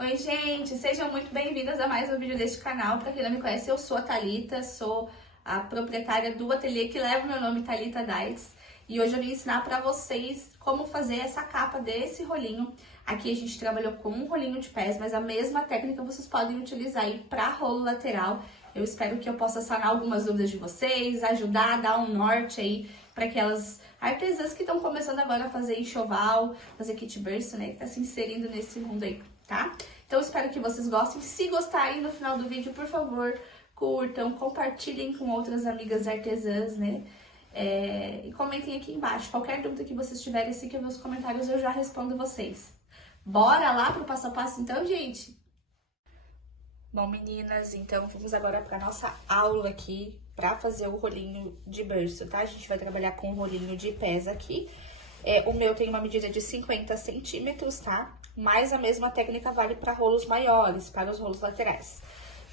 Oi, gente, sejam muito bem-vindas a mais um vídeo deste canal. Pra quem não me conhece, eu sou a Thalita, sou a proprietária do ateliê que leva o meu nome, Thalita Dies. E hoje eu vim ensinar pra vocês como fazer essa capa desse rolinho. Aqui a gente trabalhou com um rolinho de pés, mas a mesma técnica vocês podem utilizar aí pra rolo lateral. Eu espero que eu possa sanar algumas dúvidas de vocês, ajudar a dar um norte aí para aquelas artesãs que estão começando agora a fazer enxoval, fazer kit berço, né, que tá se inserindo nesse mundo aí, tá? Então, espero que vocês gostem. Se gostarem, no final do vídeo, por favor, curtam, compartilhem com outras amigas artesãs, né? E comentem aqui embaixo. Qualquer dúvida que vocês tiverem, assim que eu ver os comentários, eu já respondo vocês. Bora lá pro passo a passo, então, gente? Bom, meninas, então vamos agora para nossa aula aqui para fazer o rolinho de berço, tá? A gente vai trabalhar com o rolinho de pés aqui. O meu tem uma medida de 50 centímetros, tá? Mas a mesma técnica vale para rolos maiores, para os rolos laterais.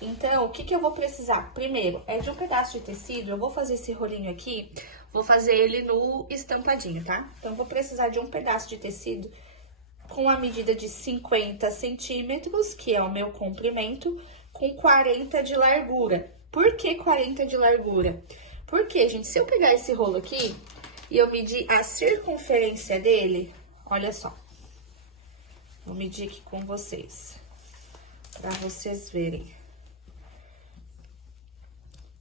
Então, o que que eu vou precisar? Primeiro, de um pedaço de tecido. Eu vou fazer esse rolinho aqui, vou fazer ele no estampadinho, tá? Então, eu vou precisar de um pedaço de tecido com a medida de 50 centímetros, que é o meu comprimento, com 40 de largura. Por que 40 de largura? Porque, gente, se eu pegar esse rolo aqui e eu medir a circunferência dele, olha só. Vou medir aqui com vocês, pra vocês verem.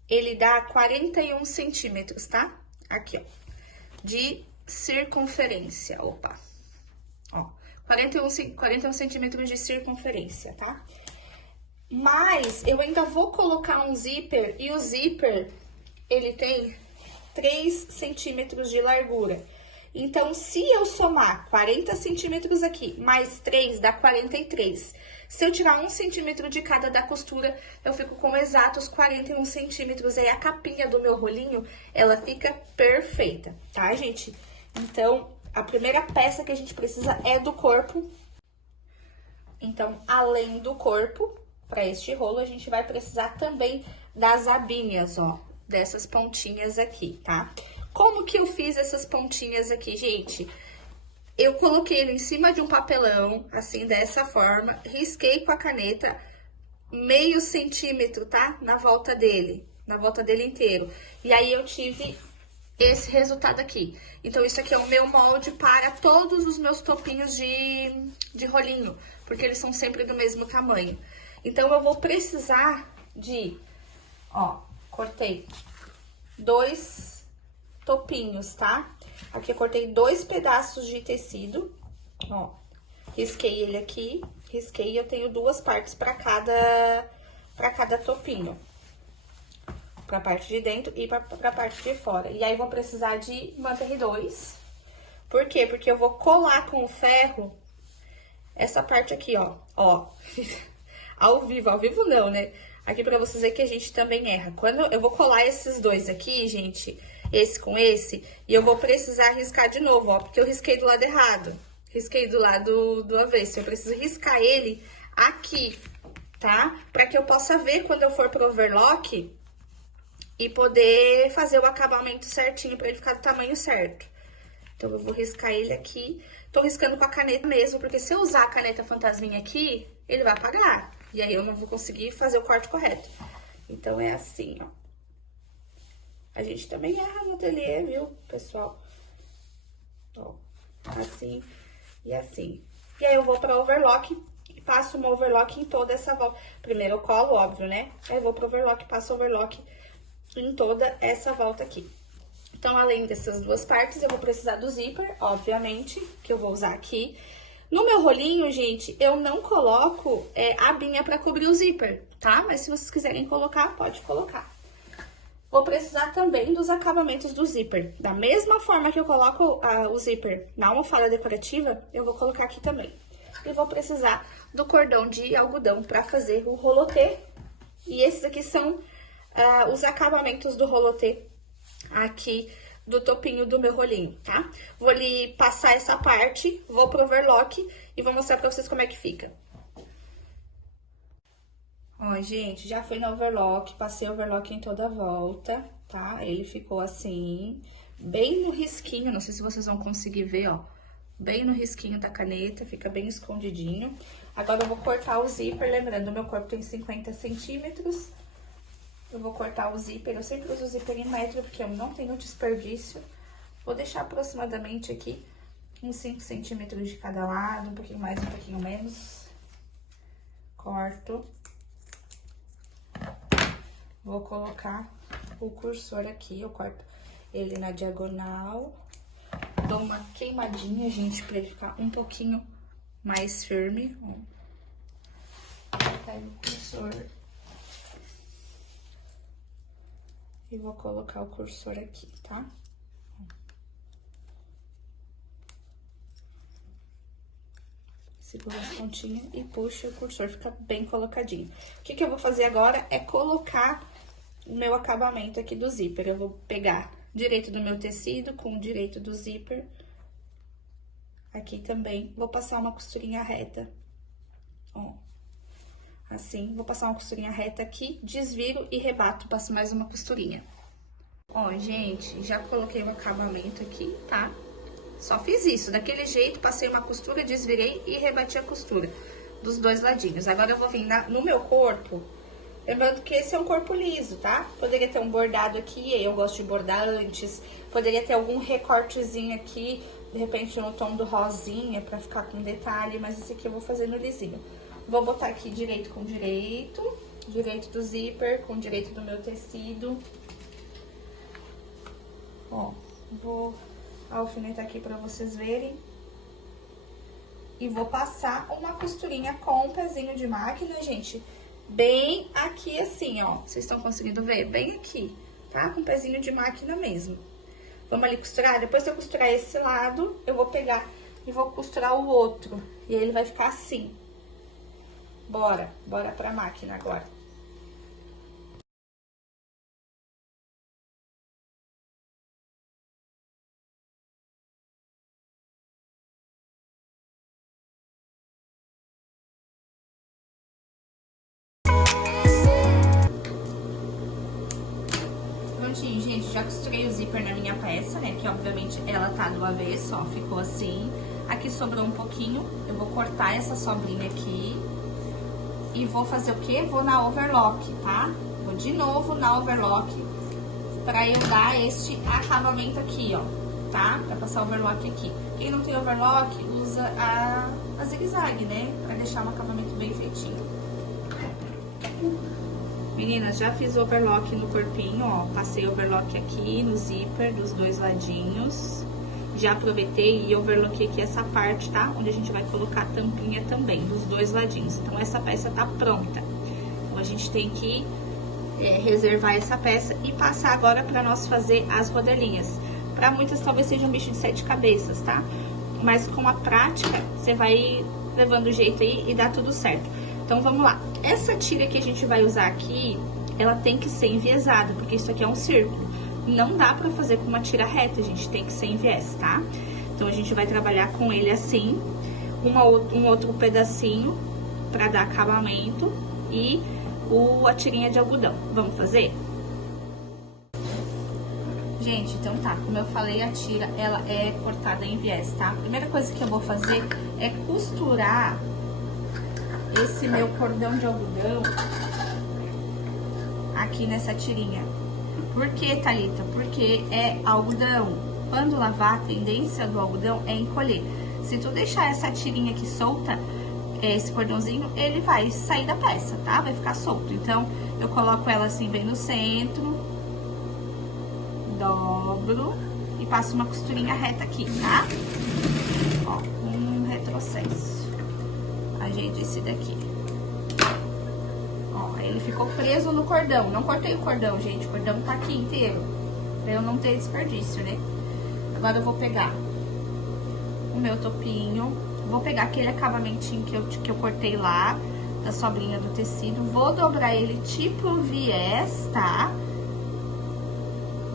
Ele dá 41 centímetros, tá? Aqui, ó, de circunferência, opa, ó. 41 centímetros de circunferência, tá? Mas eu ainda vou colocar um zíper, e o zíper, ele tem 3 centímetros de largura. Então, se eu somar 40 centímetros aqui, mais 3, dá 43. Se eu tirar 1 centímetro de cada da costura, eu fico com exatos 41 centímetros. Aí, a capinha do meu rolinho, ela fica perfeita, tá, gente? Então, a primeira peça que a gente precisa é do corpo. Então, além do corpo, para este rolo, a gente vai precisar também das abinhas, ó, dessas pontinhas aqui, tá? Como que eu fiz essas pontinhas aqui, gente? Eu coloquei ele em cima de um papelão, assim, dessa forma, risquei com a caneta meio centímetro, tá? Na volta dele inteiro. E aí, eu tive esse resultado aqui. Então, isso aqui é o meu molde para todos os meus topinhos de rolinho, porque eles são sempre do mesmo tamanho. Então, eu vou precisar de, ó, cortei 2 topinhos, tá? Aqui eu cortei 2 pedaços de tecido, ó, risquei ele aqui, risquei e eu tenho 2 partes para cada topinho. Pra parte de dentro e pra parte de fora. E aí, vou precisar de manta R2. Por quê? Porque eu vou colar com o ferro essa parte aqui, ó. Ó, ao vivo não, né? Aqui pra vocês verem que a gente também erra. Quando eu vou colar esses dois aqui, gente, esse com esse, e eu vou precisar riscar de novo, ó, porque eu risquei do lado errado. Risquei do lado do avesso. Eu preciso riscar ele aqui, tá? Pra que eu possa ver quando eu for pro overlock e poder fazer o acabamento certinho pra ele ficar do tamanho certo. Então, eu vou riscar ele aqui. Tô riscando com a caneta mesmo, porque se eu usar a caneta fantasminha aqui, ele vai apagar. E aí, eu não vou conseguir fazer o corte correto. Então, é assim, ó. A gente também erra no ateliê, viu, pessoal? Ó, assim e assim. E aí, eu vou pra overlock e passo uma overlock em toda essa volta. Primeiro, eu colo, óbvio, né? Aí, eu vou pro overlock, passo overlock em toda essa volta aqui. Então, além dessas 2 partes, eu vou precisar do zíper, obviamente, que eu vou usar aqui. No meu rolinho, gente, eu não coloco abinha pra cobrir o zíper, tá? Mas se vocês quiserem colocar, pode colocar. Vou precisar também dos acabamentos do zíper. Da mesma forma que eu coloco o zíper na almofada decorativa, eu vou colocar aqui também. E vou precisar do cordão de algodão pra fazer o rolotê. E esses aqui são os acabamentos do rolotê aqui do topinho do meu rolinho, tá? Vou ali passar essa parte, vou pro overlock e vou mostrar pra vocês como é que fica. Ó, gente, já fui no overlock, passei o overlock em toda a volta, tá? Ele ficou assim, bem no risquinho, não sei se vocês vão conseguir ver, ó. Bem no risquinho da caneta, fica bem escondidinho. Agora eu vou cortar o zíper, lembrando, meu corpo tem 50 centímetros. Eu vou cortar o zíper, eu sempre uso o zíper em metro, porque eu não tenho desperdício. Vou deixar aproximadamente aqui uns 5 centímetros de cada lado, um pouquinho mais, um pouquinho menos. Corto. Vou colocar o cursor aqui, eu corto ele na diagonal. Dou uma queimadinha, gente, pra ele ficar um pouquinho mais firme. Pego o cursor. E vou colocar o cursor aqui, tá? Segura as pontinhas e puxa, o cursor fica bem colocadinho. O que eu vou fazer agora é colocar o meu acabamento aqui do zíper. Eu vou pegar direito do meu tecido com o direito do zíper. Aqui também, vou passar uma costurinha reta, ó. Assim, vou passar uma costurinha reta aqui, desviro e rebato, passo mais uma costurinha. Ó, gente, já coloquei o acabamento aqui, tá? Só fiz isso, daquele jeito, passei uma costura, desvirei e rebati a costura dos dois ladinhos. Agora eu vou vir no meu corpo, lembrando que esse é um corpo liso, tá? Poderia ter um bordado aqui, eu gosto de bordar antes. Poderia ter algum recortezinho aqui, de repente no tom do rosinha, pra ficar com detalhe, mas esse aqui eu vou fazer no lisinho. Vou botar aqui direito com direito, direito do zíper com direito do meu tecido. Ó, vou alfinetar aqui pra vocês verem. E vou passar uma costurinha com um pezinho de máquina, gente, bem aqui assim, ó. Vocês estão conseguindo ver? Bem aqui, tá? Com um pezinho de máquina mesmo. Vamos ali costurar? Depois que eu costurar esse lado, eu vou pegar e vou costurar o outro. E ele vai ficar assim. Bora pra máquina agora. Prontinho, gente, já costurei o zíper na minha peça, né? Que obviamente ela tá do avesso, ó, ficou assim. Aqui sobrou um pouquinho, eu vou cortar essa sobrinha aqui. E vou fazer o quê? Vou na overlock, tá? Vou de novo na overlock pra eu dar este acabamento aqui, ó, tá? Pra passar overlock aqui. Quem não tem overlock, usa a zigue-zague, né? Pra deixar um acabamento bem feitinho. Meninas, já fiz overlock no corpinho, ó. Passei overlock aqui no zíper dos dois ladinhos. Já aproveitei e overloquei aqui essa parte, tá? Onde a gente vai colocar a tampinha também, dos dois ladinhos. Então, essa peça tá pronta. Então, a gente tem que reservar essa peça e passar agora pra nós fazer as rodelinhas. Pra muitas, talvez seja um bicho de 7 cabeças, tá? Mas com a prática, você vai levando o jeito aí e dá tudo certo. Então, vamos lá. Essa tira que a gente vai usar aqui, ela tem que ser enviesada, porque isso aqui é um círculo. Não dá pra fazer com uma tira reta, gente, tem que ser em viés, tá? Então, a gente vai trabalhar com ele assim, um outro pedacinho pra dar acabamento e a tirinha de algodão. Vamos fazer? Gente, então tá, como eu falei, a tira, ela é cortada em viés, tá? A primeira coisa que eu vou fazer é costurar esse meu cordão de algodão aqui nessa tirinha. Por que, Thalita? Porque é algodão. Quando lavar, a tendência do algodão é encolher. Se tu deixar essa tirinha aqui solta, esse cordãozinho, ele vai sair da peça, tá? Vai ficar solto. Então, eu coloco ela assim bem no centro, dobro e passo uma costurinha reta aqui, tá? Ó, um retrocesso. Ajeito esse daqui. Ó, ele ficou preso no cordão. Não cortei o cordão, gente. O cordão tá aqui inteiro. Pra eu não ter desperdício, né? Agora eu vou pegar o meu topinho. Vou pegar aquele acabamentinho que eu cortei lá, da sobrinha do tecido. Vou dobrar ele tipo viés, tá?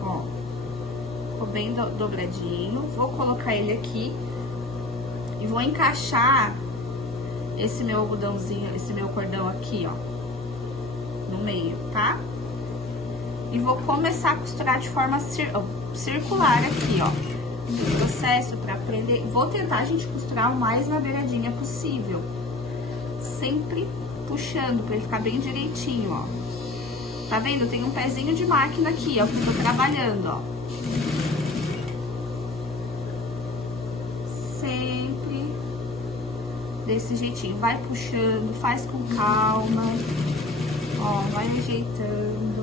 Ó. Ficou bem dobradinho. Vou colocar ele aqui. E vou encaixar esse meu algodãozinho, esse meu cordão aqui, ó, no meio, tá? E vou começar a costurar de forma circular aqui, ó. Processo pra prender. Vou tentar, gente, costurar o mais na beiradinha possível. sempre puxando pra ele ficar bem direitinho, ó. Tá vendo? Tem um pezinho de máquina aqui, ó, que eu tô trabalhando, ó. Sempre desse jeitinho. Vai puxando, faz com calma. Ó, vai ajeitando.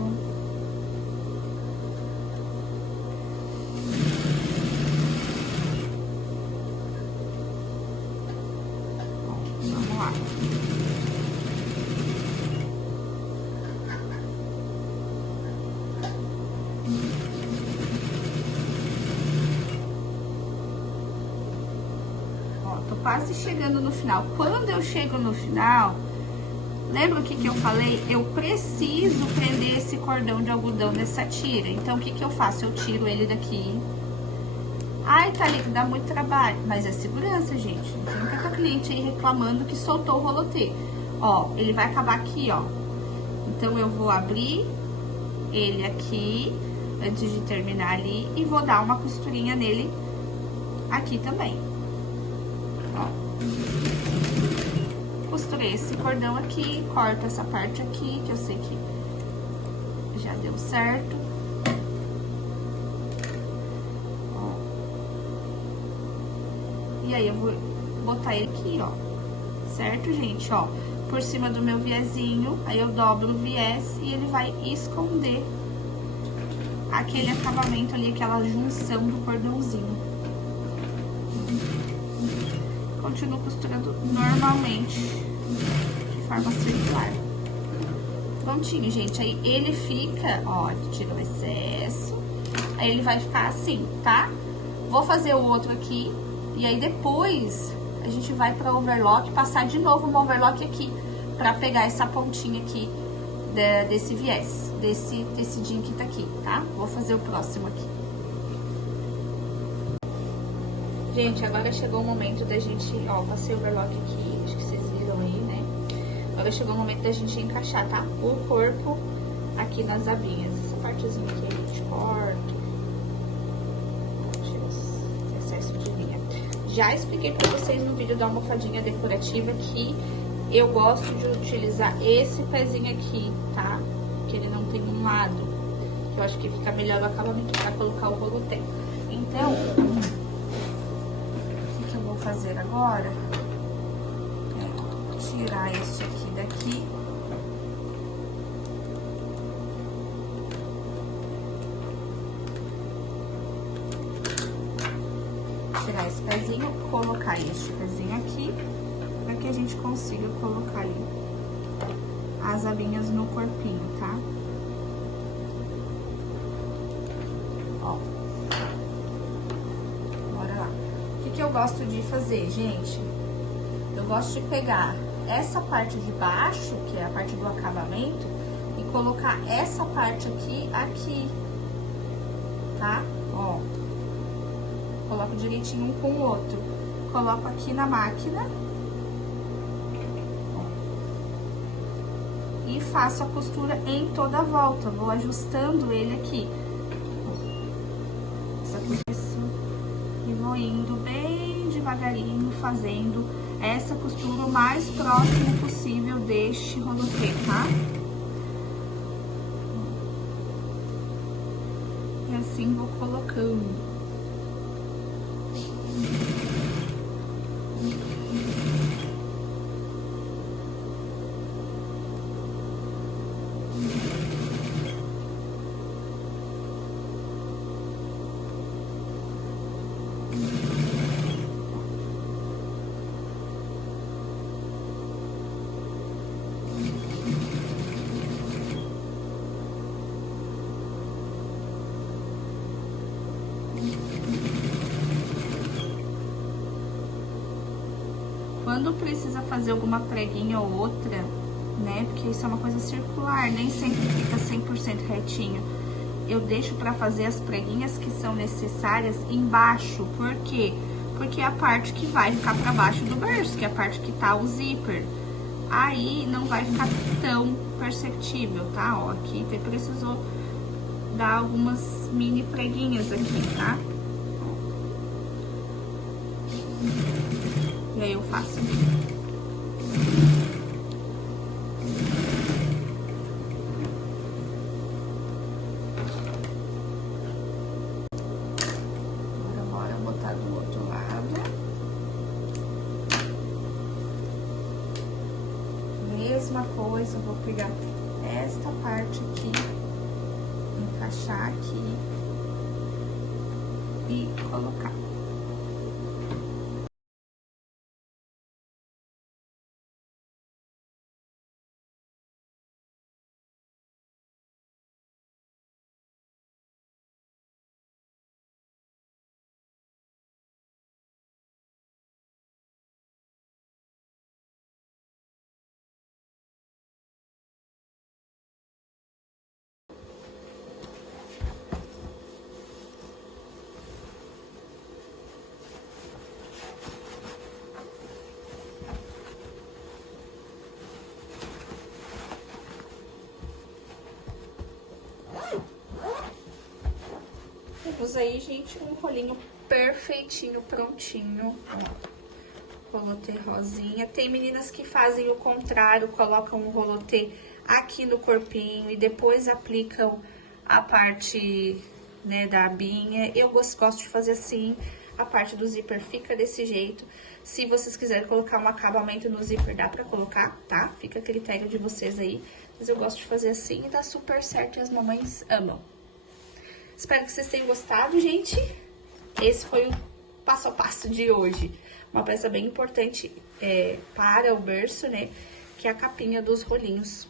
Vamos lá. Ó, tô quase chegando no final. Quando eu chego no final, lembra o que eu falei? Eu preciso prender esse cordão de algodão nessa tira. Então, o que eu faço? Eu tiro ele daqui. Ai, Thalita, dá muito trabalho. Mas é segurança, gente. Não tem muita cliente aí reclamando que soltou o rolotê. Ó, ele vai acabar aqui, ó. Então, eu vou abrir ele aqui, antes de terminar ali. E vou dar uma costurinha nele aqui também. Ó. Costurei esse cordão aqui, corto essa parte aqui, que eu sei que já deu certo. Ó. E aí, eu vou botar ele aqui, ó. Certo, gente? Ó, por cima do meu viezinho, aí eu dobro o viés e ele vai esconder aquele acabamento ali, aquela junção do cordãozinho. Continuo costurando normalmente, de forma circular. Prontinho, gente. Aí ele fica, ó, tirou o excesso. Aí ele vai ficar assim, tá? Vou fazer o outro aqui. E aí depois a gente vai pra overlock, passar de novo uma overlock aqui, pra pegar essa pontinha aqui desse viés, desse tecidinho que tá aqui, tá? Vou fazer o próximo aqui. Gente, agora chegou o momento da gente, ó, passei o overlock aqui, acho que vocês viram aí, né? Agora chegou o momento da gente encaixar, tá? O corpo aqui nas abinhas. Essa partezinha aqui a gente corta. Tira esse excesso de linha. Já expliquei pra vocês no vídeo da almofadinha decorativa que eu gosto de utilizar esse pezinho aqui, tá? Que ele não tem um lado. Que eu acho que fica melhor o acabamento pra colocar o rolotê. Então, fazer agora é tirar este aqui daqui. Tirar esse pezinho, colocar este pezinho aqui, para que a gente consiga colocar ali as abinhas no corpinho, tá? Ó. O que eu gosto de fazer, gente? Eu gosto de pegar essa parte de baixo, que é a parte do acabamento, e colocar essa parte aqui, tá? Ó. Coloco direitinho um com o outro. Coloco aqui na máquina. Ó. E faço a costura em toda a volta. Vou ajustando ele aqui. Essa costura. E vou indo bem devagarinho, fazendo essa costura o mais próximo possível deste rolotê, tá? E assim vou colocando. Quando precisa fazer alguma preguinha ou outra, né, porque isso é uma coisa circular, nem sempre fica 100% retinho, eu deixo pra fazer as preguinhas que são necessárias embaixo. Por quê? Porque é a parte que vai ficar pra baixo do berço, que é a parte que tá o zíper. Aí não vai ficar tão perceptível, tá? Ó, aqui precisou dar algumas mini preguinhas aqui, tá? E aí eu faço aqui. mesma coisa, eu vou pegar esta parte aqui, encaixar aqui e colocar. Temos aí, gente, um rolinho perfeitinho, prontinho, ó. Rolotê rosinha. Tem meninas que fazem o contrário, colocam o rolotê aqui no corpinho e depois aplicam a parte, né, da abinha. Eu gosto de fazer assim, a parte do zíper fica desse jeito. Se vocês quiserem colocar um acabamento no zíper, dá pra colocar, tá? Fica a critério de vocês aí. Mas eu gosto de fazer assim e dá super certo e as mamães amam. Espero que vocês tenham gostado, gente. Esse foi o passo a passo de hoje. Uma peça bem importante para o berço, né? Que é a capinha dos rolinhos.